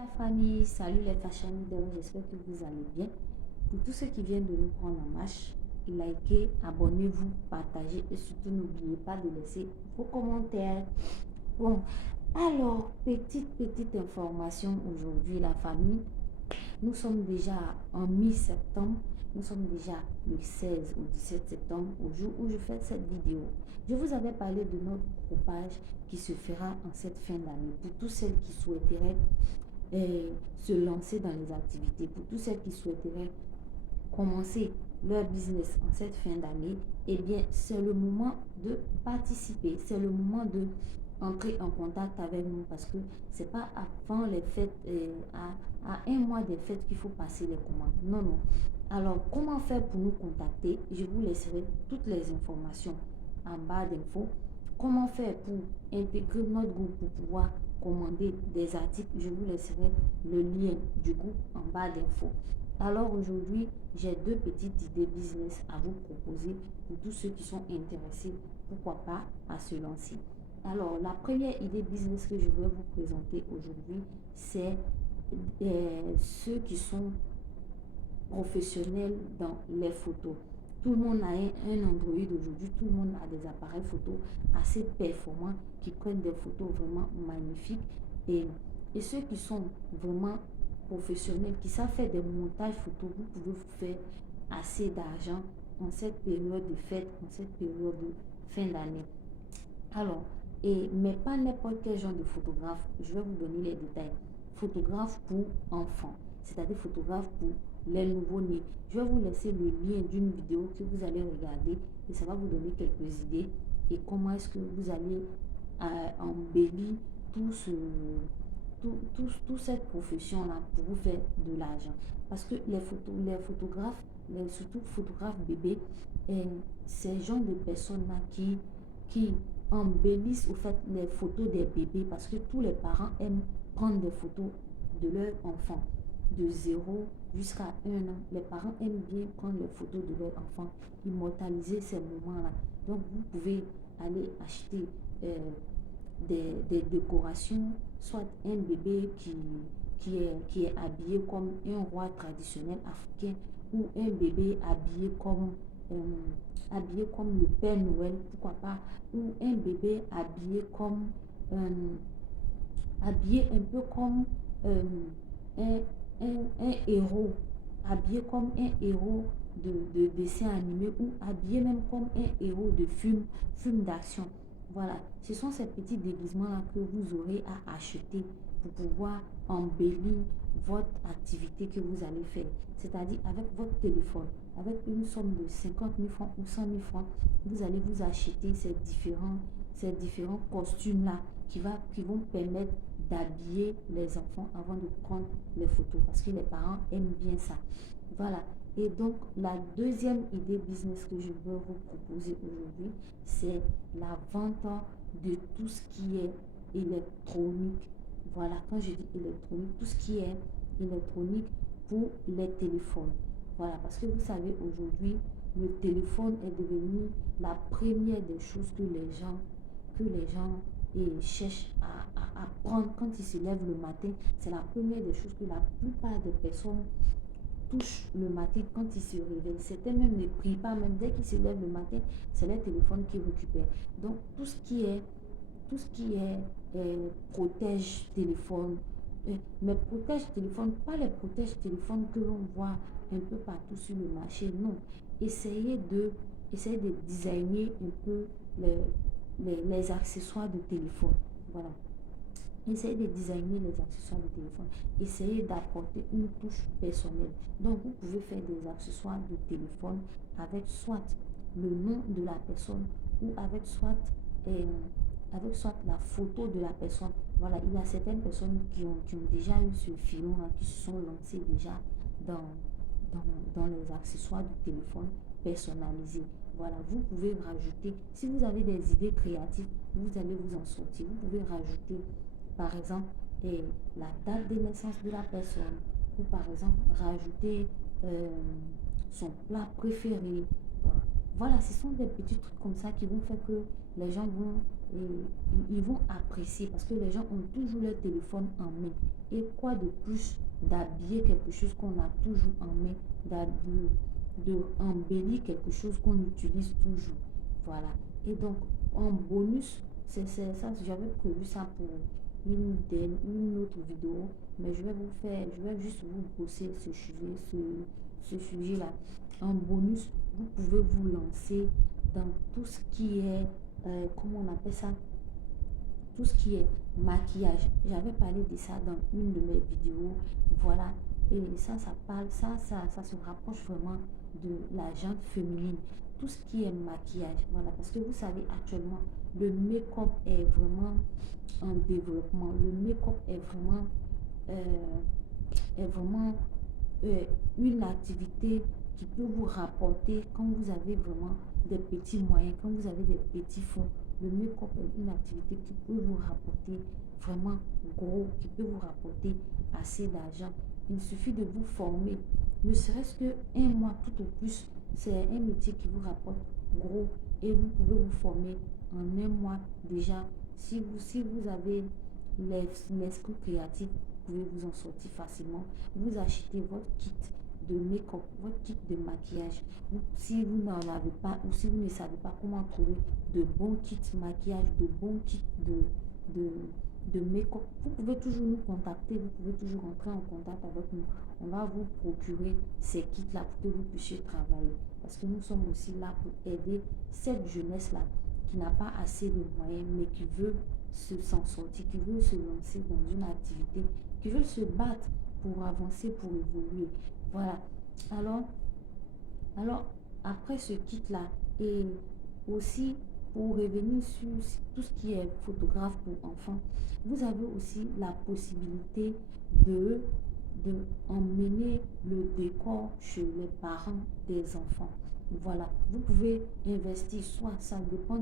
La famille, salut les fashion leaders, j'espère que vous allez bien. Pour tous ceux qui viennent de nous prendre en marche, likez, abonnez-vous, partagez et surtout n'oubliez pas de laisser vos commentaires. Bon, alors, petite information aujourd'hui, la famille. Nous sommes déjà en mi-septembre. Nous sommes déjà le 16 au 17 septembre, au jour où je fais cette vidéo. Je vous avais parlé de notre propage qui se fera en cette fin d'année. Pour tous celles qui souhaiteraient se lancer dans les activités, pour tous celles qui souhaiteraient commencer leur business en cette fin d'année, eh bien, c'est le moment de participer. C'est le moment de entrer en contact avec nous parce que c'est pas avant les fêtes, à un mois des fêtes qu'il faut passer les commandes. Non, non. Alors, comment faire pour nous contacter? Je vous laisserai toutes les informations en barre d'infos. Comment faire pour intégrer notre groupe pour pouvoir commander des articles? Je vous laisserai le lien du groupe en barre d'infos. Alors aujourd'hui, j'ai deux petites idées business à vous proposer pour tous ceux qui sont intéressés, pourquoi pas, à se lancer. Alors, la première idée business que je vais vous présenter aujourd'hui, c'est ceux qui sont professionnels dans les photos. Tout le monde a un Android aujourd'hui, tout le monde a des appareils photo assez performants qui prennent des photos vraiment magnifiques. Et ceux qui sont vraiment professionnels, qui savent faire des montages photos, vous pouvez vous faire assez d'argent en cette période de fête, en cette période de fin d'année. Alors, mais pas n'importe quel genre de photographe, je vais vous donner les détails. Photographe pour enfants, c'est-à-dire photographe pour les nouveaux-nés. Je vais vous laisser le lien d'une vidéo que vous allez regarder et ça va vous donner quelques idées et comment est-ce que vous allez embellir tout ce, toute cette profession-là pour vous faire de l'argent. Parce que les photographes, surtout photographes bébés, ces gens de personnes-là qui embellissent au fait les photos des bébés parce que tous les parents aiment prendre des photos de leurs enfants de 0 jusqu'à 1 an. Les parents aiment bien prendre les photos de leurs enfants, immortaliser ces moments-là. Donc vous pouvez aller acheter des décorations, soit un bébé qui est habillé comme un roi traditionnel africain ou un bébé habillé comme le Père Noël, pourquoi pas, ou un bébé habillé un peu comme un, un héros, habillé comme un héros de dessin animé ou habillé même comme un héros de film d'action. Voilà, ce sont ces petits déguisements-là que vous aurez à acheter pour pouvoir embellir votre activité que vous allez faire. C'est-à-dire avec votre téléphone, avec une somme de 50 000 francs ou 100 000 francs, vous allez vous acheter ces différents costumes-là qui vont permettre d'habiller les enfants avant de prendre les photos parce que les parents aiment bien ça. Voilà. Et donc, la deuxième idée business que je veux vous proposer aujourd'hui, c'est la vente de tout ce qui est électronique. Voilà, quand je dis électronique, tout ce qui est électronique pour les téléphones. Voilà, parce que vous savez, aujourd'hui, le téléphone est devenu la première des choses que les gens cherchent à prendre quand ils se lèvent le matin. C'est la première des choses que la plupart des personnes touchent le matin quand ils se réveillent. Certains même ne prient pas, même dès qu'ils se lèvent le matin, c'est leur téléphone qu'ils récupèrent. Donc, tout ce qui est protège téléphone, mais protège téléphone, pas les protège téléphone que l'on voit un peu partout sur le marché, non. Essayez de designer un peu les accessoires de téléphone. Voilà. Essayez de designer les accessoires de téléphone. Essayez d'apporter une touche personnelle. Donc, vous pouvez faire des accessoires de téléphone avec soit le nom de la personne ou avec soit la photo de la personne. Voilà, il y a certaines personnes qui ont déjà eu ce filon-là, qui se sont lancées déjà dans, dans les accessoires du téléphone personnalisés. Voilà, vous pouvez rajouter, si vous avez des idées créatives, vous allez vous en sortir. Vous pouvez rajouter, par exemple, la date de naissance de la personne, ou par exemple, rajouter son plat préféré. Voilà, ce sont des petits trucs comme ça qui vont faire que les gens et ils vont apprécier parce que les gens ont toujours leur téléphone en main. Et quoi de plus d'habiller quelque chose qu'on a toujours en main, de embellir quelque chose qu'on utilise toujours. Voilà. Et donc, en bonus, c'est ça, j'avais prévu ça pour une autre vidéo, mais je vais juste vous brosser ce sujet-là. En bonus, vous pouvez vous lancer dans tout ce qui est, comment on appelle ça, tout ce qui est maquillage. J'avais parlé de ça dans une de mes vidéos. Voilà. Et ça parle, ça se rapproche vraiment de la gente féminine. Tout ce qui est maquillage. Voilà. Parce que vous savez, actuellement, le make-up est vraiment en développement. Le make-up est vraiment une activité qui peut vous rapporter quand vous avez vraiment des petits moyens, quand vous avez des petits fonds. Le make-up est une activité qui peut vous rapporter vraiment gros, qui peut vous rapporter assez d'argent. Il suffit de vous former, ne serait-ce qu'un mois tout au plus. C'est un métier qui vous rapporte gros et vous pouvez vous former en un mois déjà. Si vous avez l'esprit créatif, vous pouvez vous en sortir facilement. Vous achetez votre kit de make-up, votre kit de maquillage. Si vous n'en avez pas ou si vous ne savez pas comment trouver de bons kits maquillage, de bons kits de make-up, vous pouvez toujours nous contacter, vous pouvez toujours entrer en contact avec nous. On va vous procurer ces kits-là pour que vous puissiez travailler. Parce que nous sommes aussi là pour aider cette jeunesse-là qui n'a pas assez de moyens, mais qui veut s'en sortir, qui veut se lancer dans une activité, qui veut se battre pour avancer, pour évoluer. Voilà. Alors, alors après ce kit-là, et aussi pour revenir sur tout ce qui est photographe pour enfants, vous avez aussi la possibilité de, de emmener le décor chez les parents des enfants. Voilà, vous pouvez investir, soit ça dépend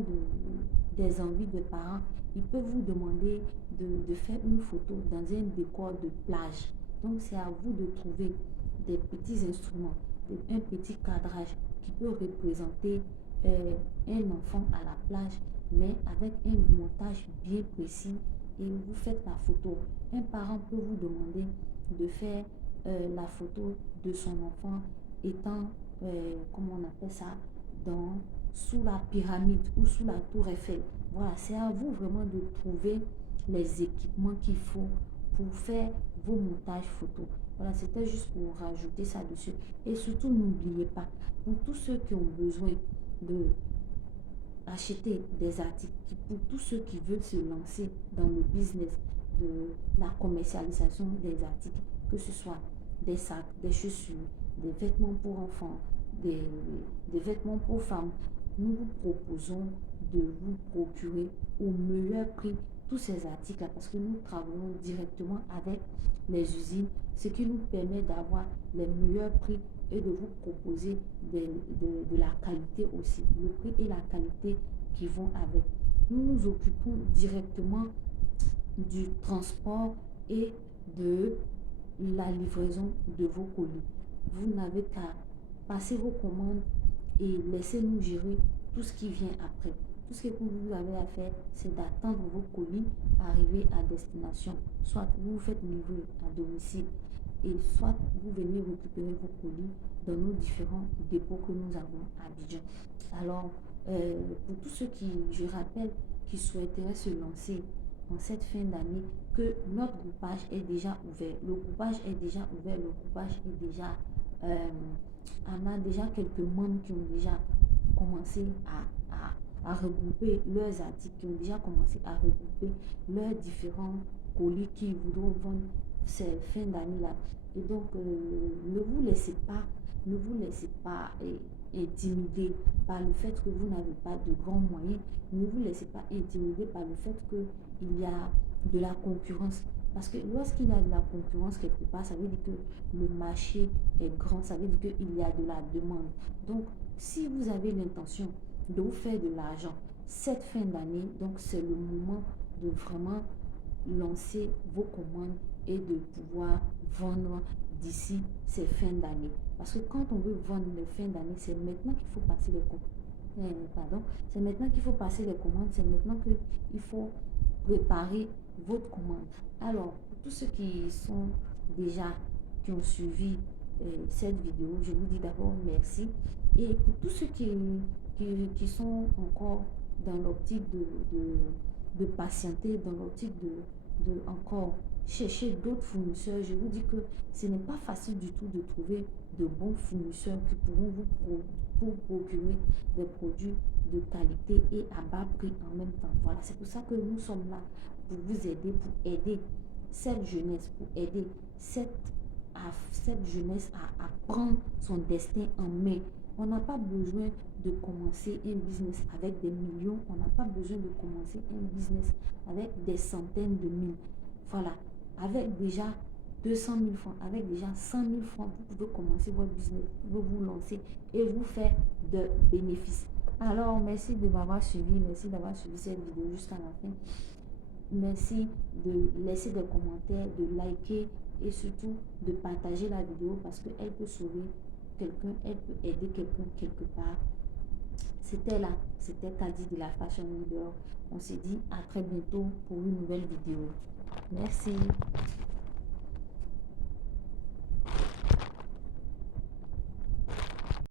des envies des parents. Ils peuvent vous demander de faire une photo dans un décor de plage. Donc c'est à vous de trouver des petits instruments, un petit cadrage qui peut représenter un enfant à la plage, mais avec un montage bien précis et vous faites la photo. Un parent peut vous demander de faire la photo de son enfant étant, comment on appelle ça, sous la pyramide ou sous la tour Eiffel. Voilà, c'est à vous vraiment de trouver les équipements qu'il faut pour faire vos montages photos. Voilà, c'était juste pour rajouter ça dessus. Et surtout, n'oubliez pas, pour tous ceux qui ont besoin de acheter des articles, pour tous ceux qui veulent se lancer dans le business de la commercialisation des articles, que ce soit des sacs, des chaussures, des vêtements pour enfants, des vêtements pour femmes, nous vous proposons de vous procurer au meilleur prix tous ces articles-là parce que nous travaillons directement avec les usines, ce qui nous permet d'avoir les meilleurs prix et de vous proposer de la qualité aussi, le prix et la qualité qui vont avec. Nous nous occupons directement du transport et de la livraison de vos colis. Vous n'avez qu'à passer vos commandes et laissez-nous gérer tout ce qui vient après. Tout ce que vous avez à faire, c'est d'attendre vos colis arriver à destination. Soit vous vous faites livrer à domicile et soit vous venez récupérer vos colis dans nos différents dépôts que nous avons à Abidjan. Alors, pour tous ceux qui, je rappelle, qui souhaiteraient se lancer en cette fin d'année, que notre groupage est déjà ouvert. Le groupage est déjà ouvert, le groupage est déjà... on a déjà quelques membres qui ont déjà commencé à regrouper leurs articles, qui ont déjà commencé à regrouper leurs différents colis qu'ils voudront vendre ces fins d'année-là. Et donc, ne vous laissez pas intimider par le fait que vous n'avez pas de grands moyens. Ne vous laissez pas intimider par le fait qu'il y a de la concurrence. Parce que lorsqu'il y a de la concurrence quelque part, ça veut dire que le marché est grand, ça veut dire qu'il y a de la demande. Donc, si vous avez l'intention de vous faire de l'argent cette fin d'année, donc c'est le moment de vraiment lancer vos commandes et de pouvoir vendre d'ici ces fins d'année. Parce que quand on veut vendre les fins d'année, c'est maintenant qu'il faut passer pardon, c'est maintenant qu'il faut passer les commandes, c'est maintenant qu'il faut préparer votre commande. Alors, pour tous ceux qui ont suivi cette vidéo, je vous dis d'abord merci. Et pour tous ceux qui sont encore dans l'optique de patienter, dans l'optique de encore chercher d'autres fournisseurs, je vous dis que ce n'est pas facile du tout de trouver de bons fournisseurs qui pourront vous procurer des produits de qualité et à bas prix en même temps. Voilà, c'est pour ça que nous sommes là, pour vous aider, pour aider cette jeunesse, pour aider cette jeunesse à prendre son destin en main. On n'a pas besoin de commencer un business avec des millions, on n'a pas besoin de commencer un business avec des centaines de mille. Voilà, avec déjà 200 000 francs, avec déjà 100 000 francs, vous pouvez commencer votre business, vous pouvez vous lancer et vous faire de bénéfices. Alors, merci de m'avoir suivi, merci d'avoir suivi cette vidéo jusqu'à la fin. Merci de laisser des commentaires, de liker et surtout de partager la vidéo parce qu'elle peut sauver quelqu'un, elle peut aider quelqu'un quelque part. C'était Kadi de la Fashion Leader. On se dit à très bientôt pour une nouvelle vidéo. Merci.